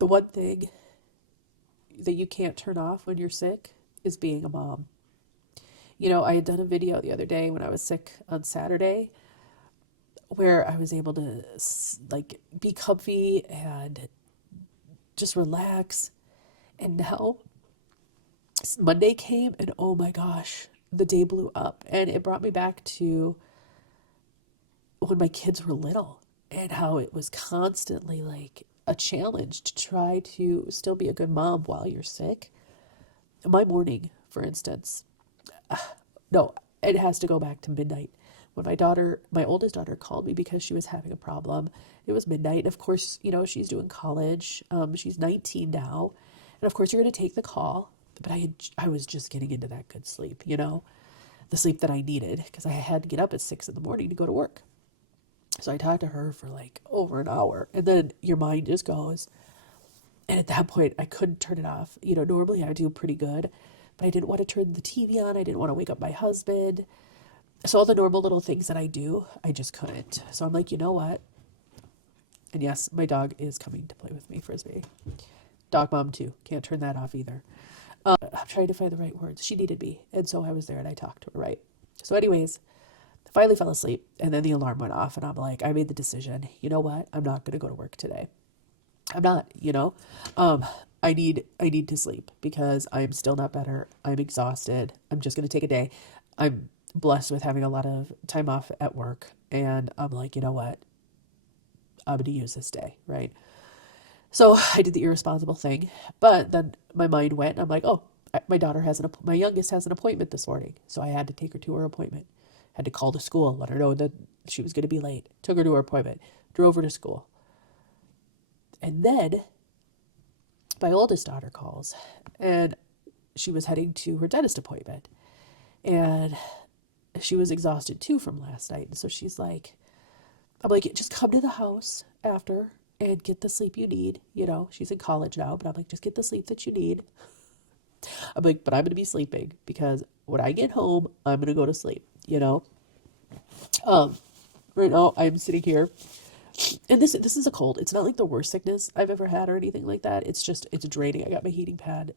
The one thing that you can't turn off when you're sick is being a mom. I had done a video the other day when I was sick on Saturday where I was able to like be comfy and just relax. And now Monday came and oh my gosh, the day blew up and it brought me back to when my kids were little and how it was constantly like a challenge to try to still be a good mom while you're sick. My morning, for instance, no, it has to go back to midnight. When my oldest daughter called me because she was having a problem, it was midnight. And of course, she's doing college. She's 19 now. And of course, you're going to take the call. But I was just getting into that good sleep, the sleep that I needed because I had to get up at 6 in the morning to go to work. So I talked to her for like over an hour. And then your mind just goes. And at that point, I couldn't turn it off. Normally I do pretty good, but I didn't want to turn the TV on. I didn't want to wake up my husband. So all the normal little things that I do, I just couldn't. So I'm like, you know what? And yes, my dog is coming to play with me, Frisbee. Dog mom too. Can't turn that off either. I'm trying to find the right words. She needed me. And so I was there and I talked to her, right? So anyways, I finally fell asleep and then the alarm went off and I'm like, I made the decision. You know what? I'm not going to go to work today. I'm not, I need to sleep because I'm still not better. I'm exhausted. I'm just going to take a day. I'm blessed with having a lot of time off at work. And I'm like, you know what? I'm going to use this day, right? So I did the irresponsible thing, but then my mind went, and I'm like, oh, my youngest has an appointment this morning. So I had to take her to her appointment. Had to call the school, let her know that she was going to be late. Took her to her appointment, drove her to school. And then my oldest daughter calls and she was heading to her dentist appointment and she was exhausted too from last night. And so I'm like, just come to the house after and get the sleep you need. She's in college now, but I'm like, just get the sleep that you need. I'm like, but I'm going to be sleeping because when I get home, I'm going to go to sleep, Right now I'm sitting here and this is a cold. It's not like the worst sickness I've ever had or anything like that. It's draining. I got my heating pad,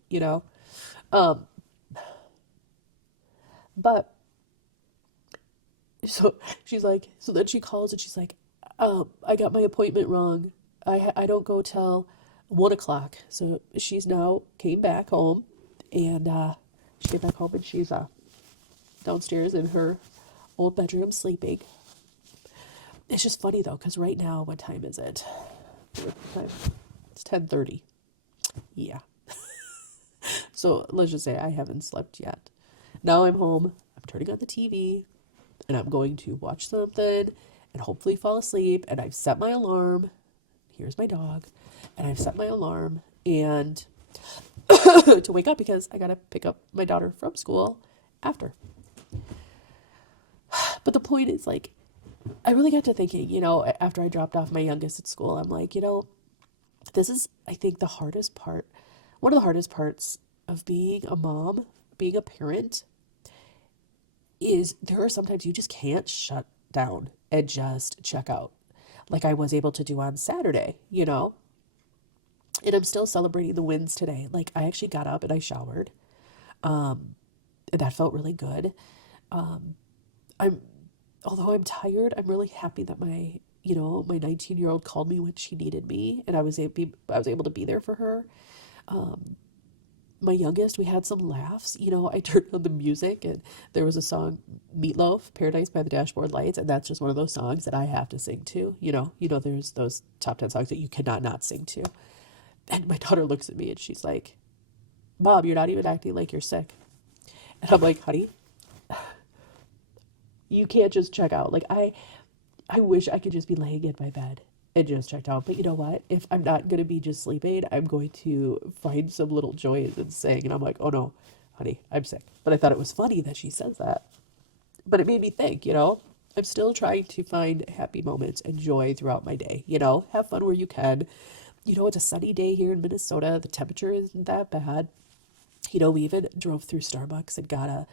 Um, but so so then she calls and she's like, I got my appointment wrong. I don't go till 1 o'clock. So she's now came back home and she came back home and she's downstairs in her old bedroom sleeping. It's just funny though, because right now, what time is it? It's 10:30. Yeah. So let's just say I haven't slept yet. Now I'm home. I'm turning on the TV and I'm going to watch something and hopefully fall asleep. And I've set my alarm. Here's my dog. And I've set my alarm and to wake up because I got to pick up my daughter from school after. But the point is like, I really got to thinking, after I dropped off my youngest at school, I'm like, this is, I think, the hardest part. One of the hardest parts of being a mom, being a parent, is there are sometimes you just can't shut down and just check out like I was able to do on Saturday, And I'm still celebrating the wins today. Like I actually got up and I showered. And that felt really good. I'm Although I'm tired, I'm really happy that my 19-year-old called me when she needed me and I was able to be there for her. My youngest, we had some laughs. I turned on the music and there was a song, Meatloaf, Paradise by the Dashboard Lights, and that's just one of those songs that I have to sing to. There's those top 10 songs that you cannot not sing to. And my daughter looks at me and she's like, Mom, you're not even acting like you're sick. And I'm like, honey, you can't just check out. Like I wish I could just be laying in my bed and just checked out. But you know what? If I'm not going to be just sleeping, I'm going to find some little joys in saying, and I'm like, oh no, honey, I'm sick. But I thought it was funny that she says that. But it made me think, I'm still trying to find happy moments and joy throughout my day. Have fun where you can. It's a sunny day here in Minnesota. The temperature isn't that bad. We even drove through Starbucks and got a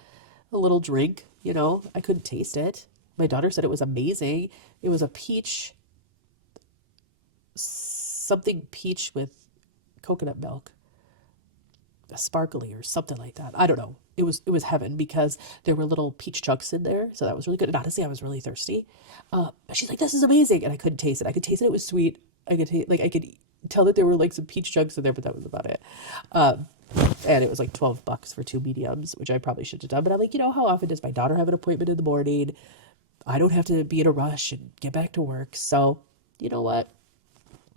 little drink. I couldn't taste it. My daughter said it was amazing. It was a peach, something peach with coconut milk, a sparkly or something like that. I don't know. It was heaven because there were little peach chunks in there, so that was really good. And honestly, I was really thirsty. But she's like, "This is amazing," and I couldn't taste it. I could taste it. It was sweet. I could I could tell that there were like some peach chunks in there, but that was about it. Um, and it was like $12 for two mediums, which I probably should have done. But I'm like, how often does my daughter have an appointment in the morning? I don't have to be in a rush and get back to work. So, you know what?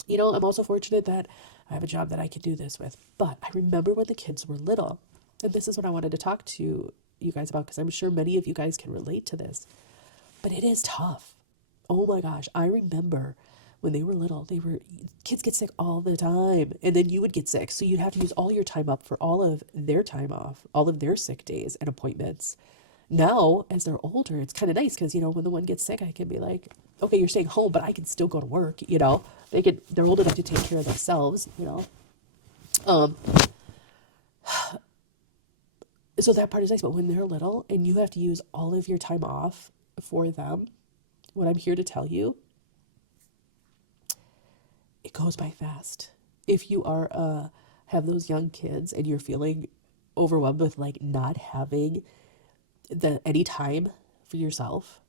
I'm also fortunate that I have a job that I can do this with. But I remember when the kids were little, and this is what I wanted to talk to you guys about because I'm sure many of you guys can relate to this. But it is tough. Oh my gosh, I remember when they were little, kids get sick all the time, and then you would get sick, so you'd have to use all your time up for all of their time off, all of their sick days and appointments. Now, as they're older, it's kind of nice because when the one gets sick, I can be like, okay, you're staying home, but I can still go to work. They're old enough to take care of themselves. Um, so that part is nice, but when they're little and you have to use all of your time off for them, what I'm here to tell you, it goes by fast. If you are have those young kids and you're feeling overwhelmed with like not having any time for yourself,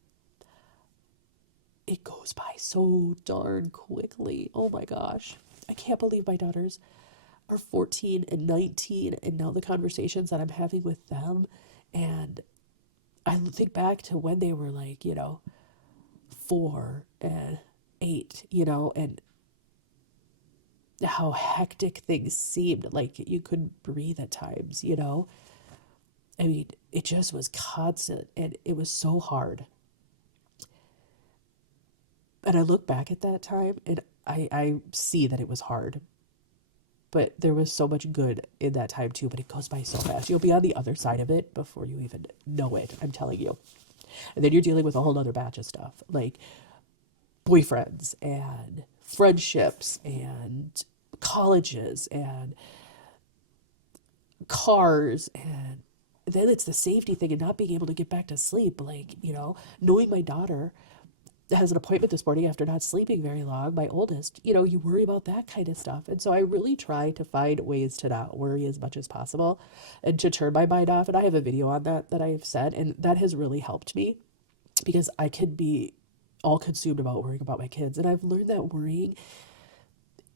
it goes by so darn quickly. Oh my gosh. I can't believe my daughters are 14 and 19, and now the conversations that I'm having with them, and I think back to when they were like, 4 and 8, and how hectic things seemed, like you couldn't breathe at times. I mean, it just was constant and it was so hard. And I look back at that time and I see that it was hard, but there was so much good in that time too, but it goes by so fast. You'll be on the other side of it before you even know it, I'm telling you. And then you're dealing with a whole other batch of stuff, like boyfriends and friendships and colleges and cars, and then it's the safety thing and not being able to get back to sleep. Like, knowing my daughter has an appointment this morning after not sleeping very long, my oldest, you worry about that kind of stuff. And so I really try to find ways to not worry as much as possible and to turn my mind off. And I have a video on that I've said, and that has really helped me because I could be all consumed about worrying about my kids. And I've learned that worrying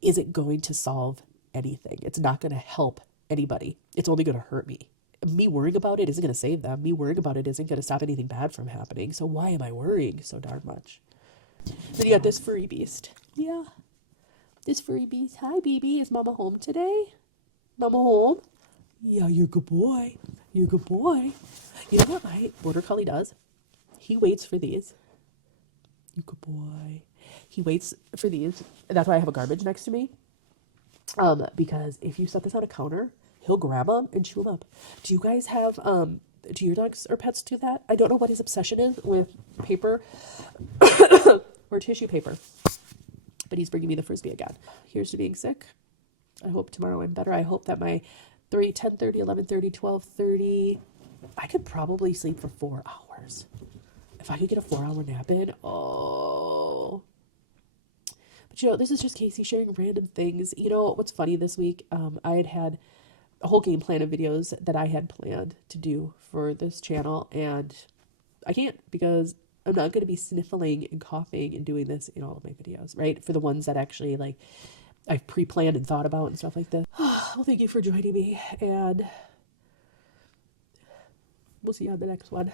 isn't going to solve anything. It's not going to help anybody. It's only going to hurt me. Me worrying about it isn't going to save them. Me worrying about it isn't going to stop anything bad from happening. So why am I worrying so darn much? Then you got this furry beast. Yeah. This furry beast. Hi, BB. Is Mama home today? Mama home? Yeah, you're a good boy. You're a good boy. You know what my border collie does? He waits for these. You good boy. He waits for these. And that's why I have a garbage next to me. Because if you set this on a counter, he'll grab them and chew them up. Do you guys have, do your dogs or pets do that? I don't know what his obsession is with paper or tissue paper, but he's bringing me the Frisbee again. Here's to being sick. I hope tomorrow I'm better. I hope that my 10:30, 11:30, 12:30, I could probably sleep for 4 hours. If I could get a 4-hour nap in, oh. But this is just Casey sharing random things. What's funny this week? I had a whole game plan of videos that I had planned to do for this channel, and I can't because I'm not going to be sniffling and coughing and doing this in all of my videos, right? For the ones that actually I've pre-planned and thought about and stuff like this. Well, thank you for joining me, and we'll see you on the next one.